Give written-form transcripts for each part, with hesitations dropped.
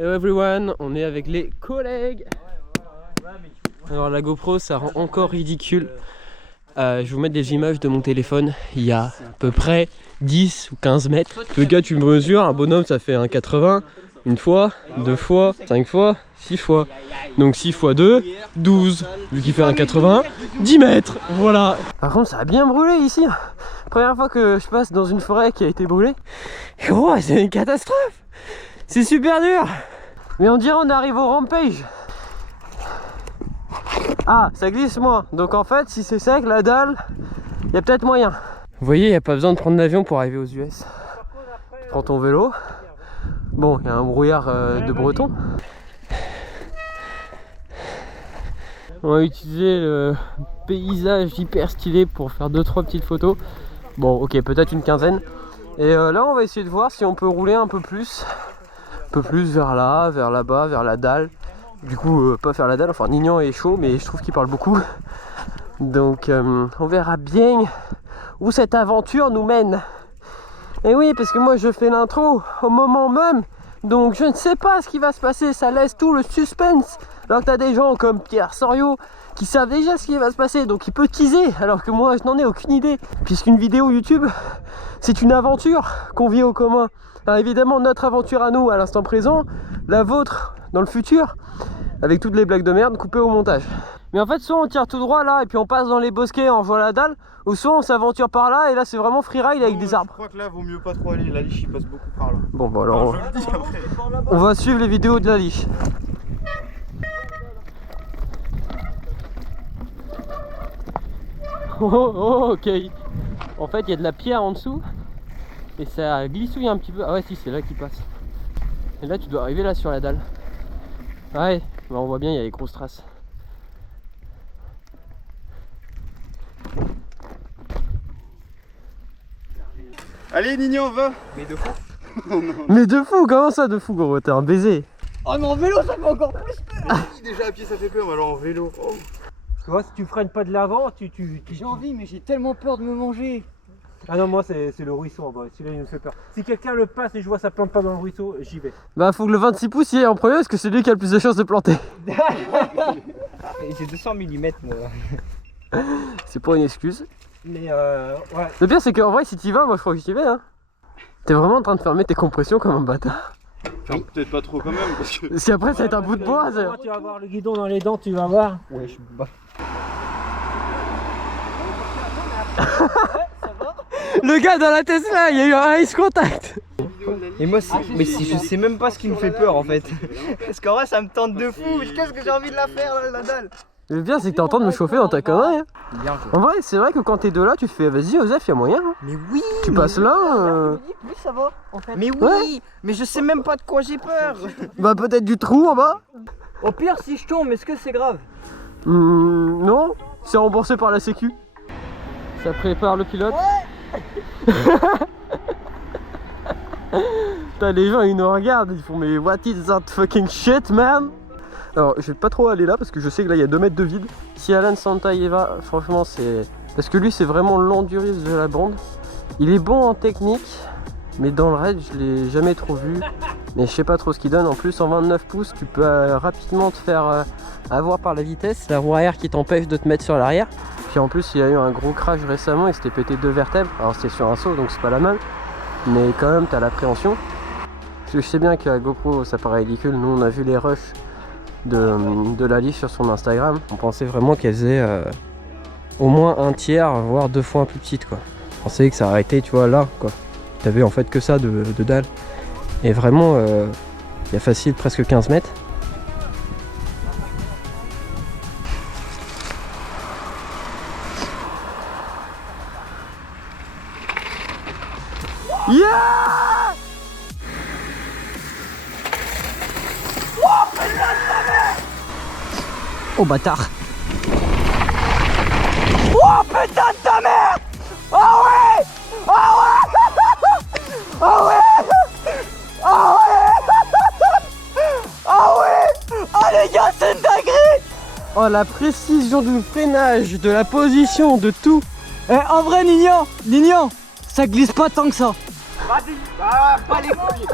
Hello everyone, on est avec les collègues. Alors la GoPro ça rend encore ridicule. Je vais vous mettre des images de mon téléphone. Il y a à peu près 10 ou 15 mètres. Le gars tu me mesures, un bonhomme ça fait un 80. Une fois, deux fois, 5 fois, 6 fois. Donc 6 fois 2, 12. Vu qu'il fait un 80, 10 mètres. Voilà. Par contre ça a bien brûlé ici. Première fois que je passe dans une forêt qui a été brûlée. Gros, c'est une catastrophe. C'est super dur. Mais on dirait on arrive au rampage. Ah, ça glisse moins. Donc en fait, si c'est sec, la dalle, il y a peut-être moyen. Vous voyez, il n'y a pas besoin de prendre l'avion pour arriver aux US. Tu prends ton vélo. Bon, il y a un brouillard de breton. On va utiliser le paysage hyper stylé pour faire 2-3 petites photos. Bon, ok, peut-être une quinzaine. Et là, on va essayer de voir si on peut rouler un peu plus. Un peu plus vers là, vers là-bas, vers la dalle. Du coup, pas faire la dalle, enfin Nignan est chaud, mais je trouve qu'il parle beaucoup. Donc, on verra bien où cette aventure nous mène. Et oui, parce que moi je fais l'intro au moment même, donc je ne sais pas ce qui va se passer, ça laisse tout le suspense. Alors que t'as des gens comme Pierre Soriot qui savent déjà ce qui va se passer, donc il peut teaser, alors que moi je n'en ai aucune idée. Puisqu'une vidéo YouTube, c'est une aventure qu'on vit au commun. Alors évidemment, notre aventure à nous à l'instant présent, la vôtre dans le futur, avec toutes les blagues de merde coupées au montage. Mais en fait, soit on tire tout droit là et puis on passe dans les bosquets en jouant la dalle, ou soit on s'aventure par là et là c'est vraiment freeride avec des arbres. Je crois que là vaut mieux pas trop aller, la liche il passe beaucoup par là. Bon bah alors on va suivre les vidéos de la liche. Oh, ok. En fait il y a de la pierre en dessous et ça glissouille un petit peu. Ah ouais si, c'est là qu'il passe. Et là tu dois arriver là sur la dalle. Ouais, bah on voit bien il y a des grosses traces. Allez Nignan, va. Mais de fou. Mais de fou, comment ça de fou gros, t'es un baiser. Oh mais en vélo ça fait encore plus peur. Déjà à pied ça fait peur, mais alors en vélo. Oh. Tu vois, si tu freines pas de l'avant, J'ai envie mais j'ai tellement peur de me manger. Ah non, moi c'est le ruisseau en bas, celui-là il me fait peur. Si quelqu'un le passe et je vois ça plante pas dans le ruisseau, j'y vais. Bah faut que le 26 pouces y ait en premier parce que c'est lui qui a le plus de chances de planter. J'ai 200 mm moi. C'est pas une excuse. Mais ouais. Le pire c'est qu'en vrai si t'y vas, moi je crois que j'y vais hein. T'es vraiment en train de fermer tes compressions comme un bâtard. Enfin, peut-être pas trop quand même parce que... Si après ça va être un bout de bois ça... Tu vas avoir le guidon dans les dents, tu vas voir. Ouais je bats. Le gars dans la Tesla, il y a eu un ice contact. Et moi mais si je sais même pas ce qui me fait peur en fait. Parce qu'en vrai ça me tente de fou. Qu'est-ce que j'ai envie de la faire la dalle. Le pire c'est que t'es en train de me chauffer dans ta connerie hein. Bien En vrai c'est vrai que quand t'es de là tu fais vas-y Osef y'a moyen hein. Mais oui. Tu passes là Plus ça va en fait. Mais oui Ouais. mais je sais même pas de quoi j'ai peur. Bah peut-être du trou en bas. Au pire si je tombe est-ce que c'est grave? Non, c'est remboursé par la sécu. Ça prépare le pilote. T'as les gens ils nous regardent, ils font mais what is that fucking shit man. Alors je vais pas trop aller là parce que je sais que là il y a 2 mètres de vide. Si Alan Santaeva, franchement c'est... Parce que lui c'est vraiment l'enduriste de la bande. Il est bon en technique, mais dans le raid je l'ai jamais trop vu. Mais je sais pas trop ce qu'il donne. En plus en 29 pouces tu peux rapidement te faire avoir par la vitesse. La roue arrière qui t'empêche de te mettre sur l'arrière. Puis en plus il y a eu un gros crash récemment, il s'était pété 2 vertèbres. Alors c'était sur un saut donc c'est pas la même. Mais quand même t'as l'appréhension. Parce que je sais bien que la GoPro ça paraît ridicule. Nous on a vu les rushs de la liche sur son Instagram. On pensait vraiment qu'elle faisait au moins un tiers, voire 2 fois plus petite quoi. On pensait que ça aurait été tu vois là quoi. T'avais en fait que ça de dalle. Et vraiment il y a facile presque 15 mètres. Yeah! Oh bâtard! Oh putain de ta mère! Oh ouais! Oh ouais! Oh ouais! Oh ouais! Oh ouais! Oh les gars c'est une dinguerie! Oh la précision du freinage, de la position, de tout! En vrai Nignan, ça glisse pas tant que ça. Vas-y, pas les couilles.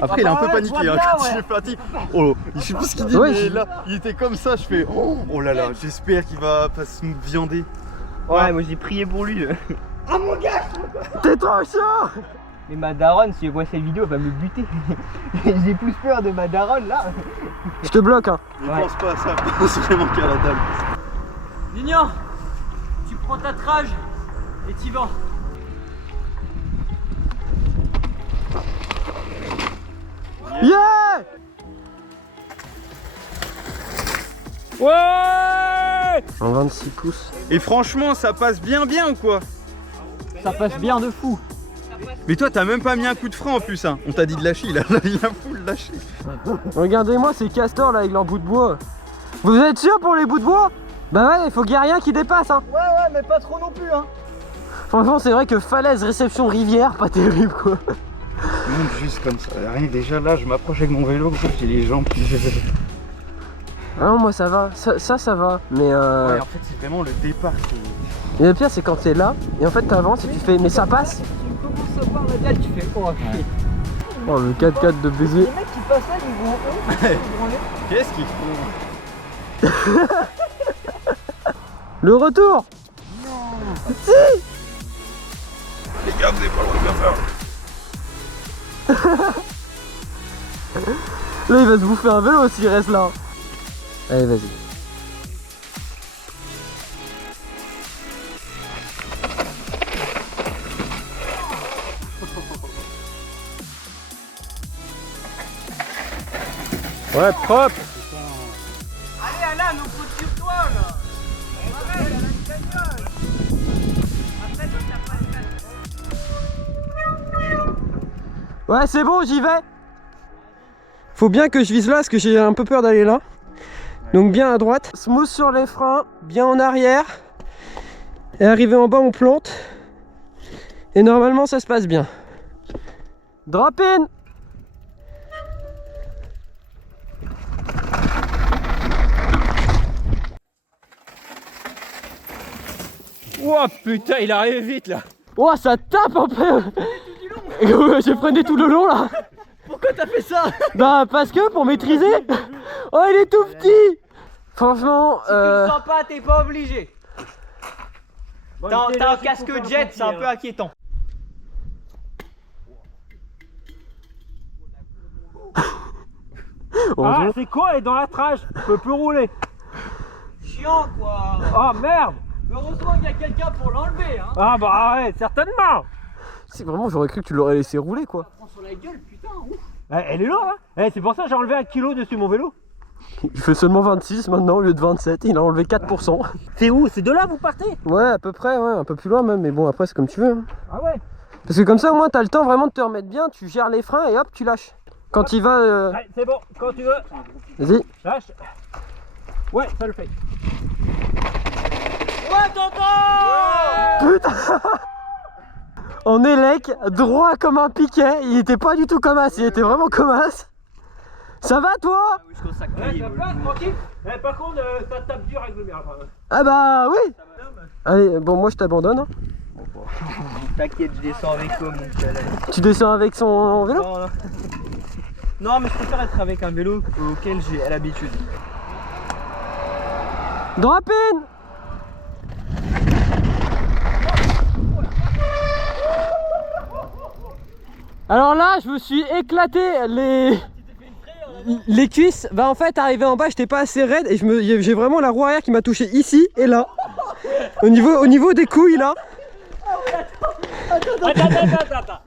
Après, il est un peu ouais, paniqué je vois hein, bien, quand ouais. il est parti. Oh, je sais plus ce qu'il dit, Ouais, mais là, il était comme ça. Je fais oh là là, j'espère qu'il va pas se viander. Ouais, moi j'ai prié pour lui. Ah mon gars. T'es trop chaud. Mais ma daronne, si elle voit cette vidéo, elle va me buter. J'ai plus peur de ma daronne là. Je te bloque hein. Ne Ouais. pense pas à ça, pense vraiment qu'à la dalle. Nignan, tu prends ta trage et t'y vas. Yeah! Ouais. En 26 pouces. Et franchement, ça passe bien ou quoi? Ça passe bien de fou. Mais toi, t'as même pas mis un coup de frein en plus, hein. On t'a dit de lâcher, il a full lâché. Regardez-moi ces castors là avec leurs bouts de bois. Vous êtes sûr pour les bouts de bois? Bah ouais, il faut qu'il y ait rien qui dépasse hein. Ouais, mais pas trop non plus, hein. Franchement, c'est vrai que falaise, réception, rivière, pas terrible quoi. Monte juste comme ça. Rien que déjà là, je m'approche avec mon vélo, j'ai les jambes qui. Ah non, moi ça va, ça va. Mais Ouais, en fait, c'est vraiment le départ qui. et le pire, c'est quand t'es là et en fait t'avances et tu fais, mais ça passe. Tu commences à voir la dalle, tu fais oh shit. Oh, le 4x4 de baiser. Les mecs qui passent là, ils vont Qu'est-ce qu'ils font? Le retour. Si. Les gars, vous avez pas le droit de bien faire. Là, il va se bouffer un vélo s'il reste là. Allez, vas-y. Ouais, propre. Allez, Alain, on compte sur toi là. Ouais, elle a une bagnole. Après, toi, t'as pas de Ouais, c'est bon, j'y vais. Faut bien que je vise là parce que j'ai un peu peur d'aller là. Donc bien à droite. Smooth sur les freins, bien en arrière. Et arrivé en bas, on plante. Et normalement, ça se passe bien. Drop in. Oh putain, il est arrivé vite là. Oh, ça tape un peu. J'ai freiné tout le long là. Pourquoi t'as fait ça? Bah parce que pour maîtriser. Oh, il est tout petit. Franchement, Tu le sens pas, t'es pas obligé. T'as un casque jet, c'est un peu inquiétant. heureusement- c'est quoi, elle est dans la trage, je peux plus rouler. Chiant quoi. Oh merde. Heureusement qu'il y a quelqu'un pour l'enlever hein. Ah bah ouais, certainement. c'est vraiment, j'aurais cru que tu l'aurais laissé rouler quoi. Prends sur la gueule, putain, ouf. Elle est là, hein. C'est pour ça que j'ai enlevé 1 kilo dessus mon vélo. Il fait seulement 26 maintenant au lieu de 27, il a enlevé 4%. C'est où? C'est de là vous partez? Ouais, à peu près, ouais, un peu plus loin même, mais bon, après c'est comme tu veux. hein. Ah ouais. Parce que comme ça, au moins, t'as le temps vraiment de te remettre bien, tu gères les freins et hop, tu lâches. Quand il va. Allez, c'est bon, quand tu veux, Vas-y. lâche. Ouais, ça le fait. Ouais, tonton. Putain. En élec, droit comme un piquet, il était pas du tout comme as, il était vraiment comme as. Ça va toi? Oui, je sac Ouais, ça passe, tranquille. Par contre, ça tape dur avec le mien. Ah bah oui. Allez, bon, moi je t'abandonne. hein. T'inquiète, je descends avec toi, mon calais. Tu descends avec son vélo? Non, non. Non, mais je préfère être avec un vélo auquel j'ai l'habitude. Drop in. Alors là, je me suis éclaté les cuisses. Bah en fait, arrivé en bas, j'étais pas assez raide et j'ai vraiment la roue arrière qui m'a touché ici et là. Au niveau des couilles là. Attends.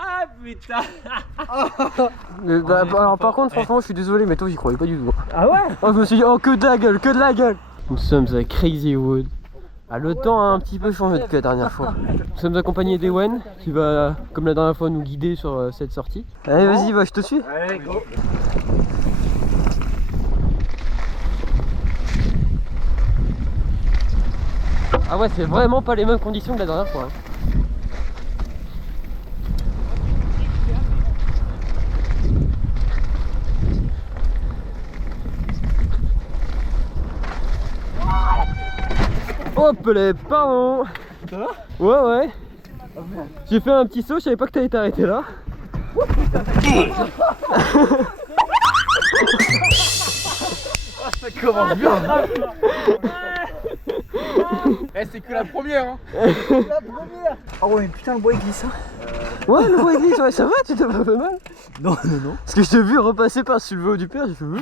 Ah putain. Alors par contre, franchement, je suis désolé, mais toi, j'y croyais pas du tout. Ah ouais. Oh, je me suis dit, oh, que de la gueule, que de la gueule. Nous sommes à Crazy Wood. Ah, le temps a un petit peu changé depuis la dernière fois. Nous sommes accompagnés d'Ewen qui va, comme la dernière fois, nous guider sur cette sortie. Allez, vas-y, va, je te suis. Allez, go. Ah ouais, c'est vraiment pas les mêmes conditions que la dernière fois. hein. Hop les pardon. Ça va? Ouais ouais. J'ai fait un petit saut, je savais pas que t'allais t'arrêter là. Ça commence bien. Eh, c'est que la première hein. Ah ouais, mais putain, le bois il glisse. Hein. Ouais, le bois il glisse, ouais, ça va, tu t'as pas fait mal? Non. Parce que je t'ai vu repasser par-dessus le vélo du père, j'ai fait oui.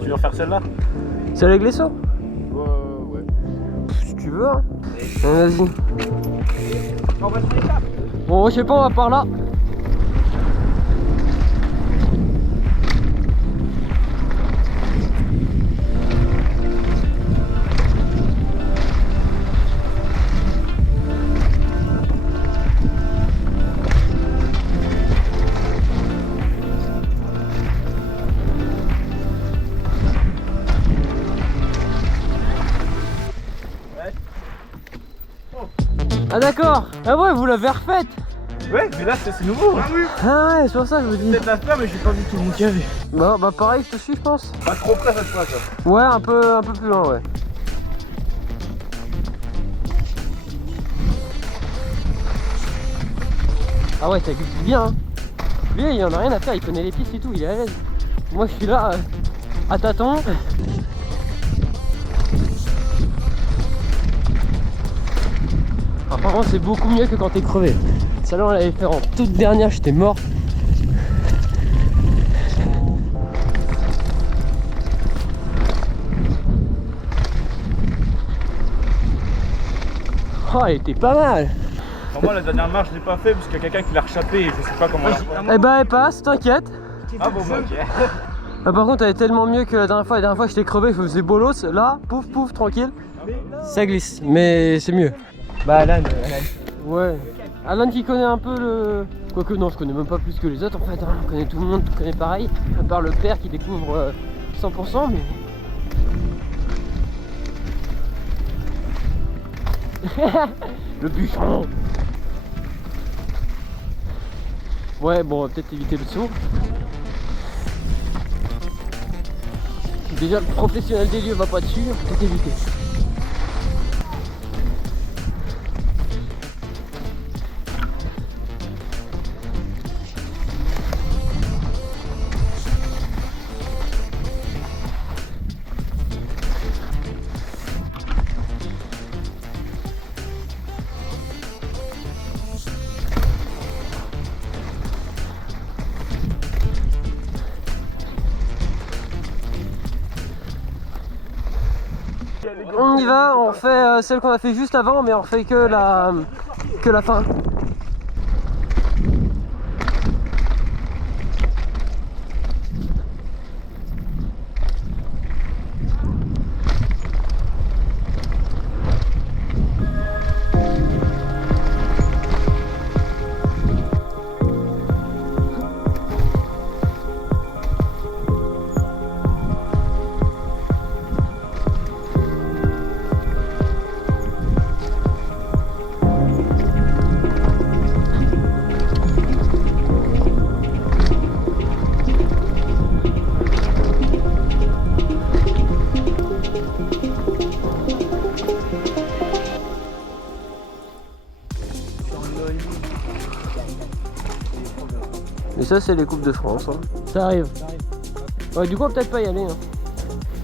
Tu veux refaire celle-là? C'est avec les sauts? Ouais. Si tu veux, hein. Vas-y. Bon, je sais pas, on va par là. Ah d'accord. Ah ouais, vous l'avez refaite. Ouais, mais là c'est nouveau. Ah ouais, c'est pour ça que je vous dis. Peut-être la faire, mais j'ai pas vu tout le monde qui avait. Bah pareil, je te suis, je pense. Pas trop près cette fois, quoi. Ouais, un peu plus loin, ouais. Ah ouais, ça glisse bien, hein. Lui, il en a rien à faire, il connaît les pistes et tout, il est à l'aise. Moi, je suis là, à tâtons. Par contre, c'est beaucoup mieux que quand t'es crevé. Celle-là, on l'avait fait en toute dernière, j'étais mort. Oh, elle était pas mal. Alors moi, la dernière marche, je l'ai pas fait parce qu'il y a quelqu'un qui l'a rechapé et je sais pas comment. Eh ben, elle passe, t'inquiète. Ah bon, bah ok. Ah, par contre, elle est tellement mieux que la dernière fois. La dernière fois, j'étais crevé, je faisais bolos. Là, pouf, pouf, tranquille. Ça glisse, mais c'est mieux. Bah, Alan. Ouais. Alan qui connaît un peu le... Quoique non, je connais même pas plus que les autres en fait, hein. Je connais tout le monde, je connais pareil. À part le père qui découvre 100%, mais... Le bûcheron. Ouais, bon, on va peut-être éviter le saut. Déjà, le professionnel des lieux va pas dessus, on va peut-être éviter. On y va, on fait celle qu'on a fait juste avant, mais on fait que la fin. Et ça, c'est les Coupes de France. Hein. Ça arrive. Ouais, du coup, on va peut-être pas y aller. Hein.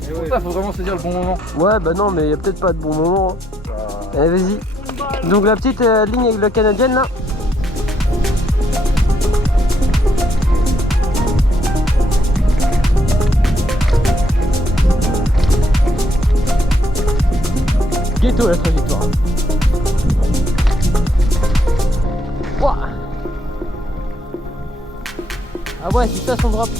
C'est pour ça, faut vraiment se dire le bon moment. Ouais, bah non, mais il y a peut-être pas de bon moment. Hein. Allez, vas-y. Donc la petite ligne avec la canadienne là. Ghetto la trajectoire. Ouah. Ah ouais, c'est ça son drop.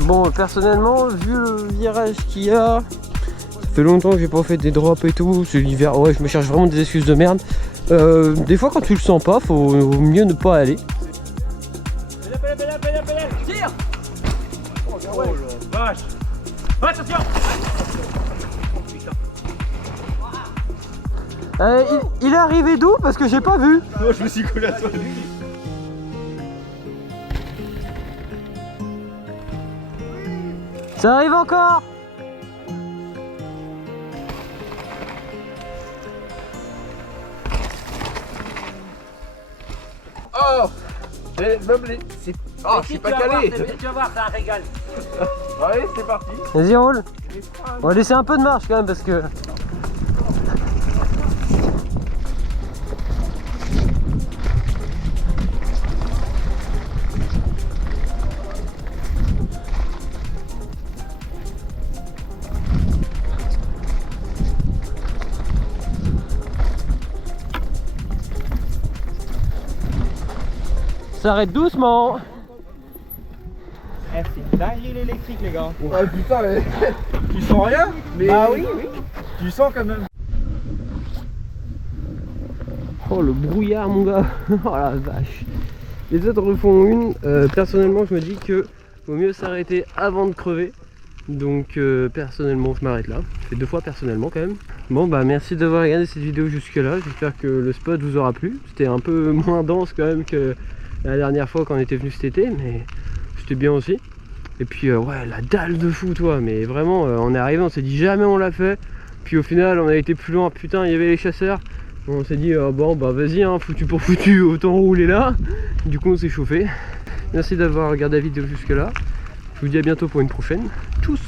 Bon, personnellement, vu le virage qu'il y a, ça fait longtemps que j'ai pas fait des drops et tout. C'est l'hiver, ouais, je me cherche vraiment des excuses de merde. Des fois, quand tu le sens pas, faut mieux ne pas aller. Tire. Oh la vache. Attention. Il est arrivé d'où? Parce que j'ai pas vu. Moi, je me suis collé à toi. Ça arrive encore. Oh, meublé. Oh, je suis pas calé. Tu vas voir, c'est un régal. Allez, c'est parti. Vas-y, roule. On va laisser un peu de marche quand même parce que... S'arrête doucement. Eh, c'est une dinguerie l'électrique, les gars. Oh putain, mais tu sens rien? Mais Ah oui, oui. tu sens quand même. Oh le brouillard mon gars. Oh la vache. Les autres refont une. Personnellement je me dis que vaut mieux s'arrêter avant de crever. Donc personnellement je m'arrête là. Je fais 2 fois personnellement quand même. Bon bah merci d'avoir regardé cette vidéo jusque là. J'espère que le spot vous aura plu. C'était un peu moins dense quand même que la dernière fois quand on était venu cet été, mais c'était bien aussi. Et puis ouais, la dalle de fou toi, mais vraiment on est arrivé, on s'est dit jamais on l'a fait. Puis au final on a été plus loin, putain il y avait les chasseurs. On s'est dit bon bah vas-y hein, foutu pour foutu, autant rouler là. Du coup on s'est chauffé. Merci d'avoir regardé la vidéo jusque là. Je vous dis à bientôt pour une prochaine. Tchuss.